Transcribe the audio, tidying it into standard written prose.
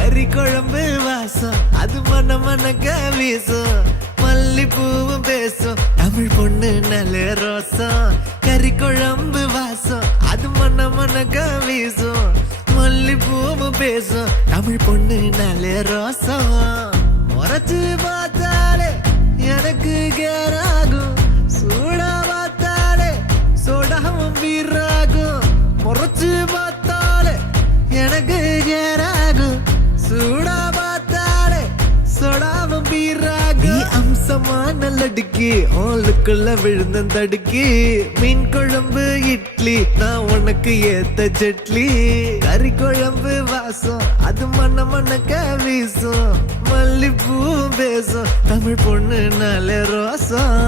கறி குழம்பு வாசம் அது மன மனக்க வீசும் மல்லிப்பூவும் பேசும் தமிழ் பொண்ணு நல்ல ரோசம் கறி குழம்பு வாசம் அது மன மனக்க வீசும் மல்லிப்பூவும் பேசும் தமிழ் பொண்ணு நல்ல ரோசம் முறைச்சு பார்த்தாலே எனக்கு கேராகும் சூடா பார்த்தாலே சோடாவும் வீராகும் முறைச்சு பார்த்தாலே எனக்கு கேராகும் சூடா பார்த்தாலே சோடாவும் வீராகும் அம்சமான லடுக்கி ஓலுக்குள்ள விழுந்த தடுக்கி மீன் குழம்பு இட்லி நான் உனக்கு ஏத்த சட்லி கறி குழம்பு வாசம் அது மன மனக்க வீசும் மல்லிப்பூ பேசும் தமிழ் பொண்ணு நல்ல ரோசம்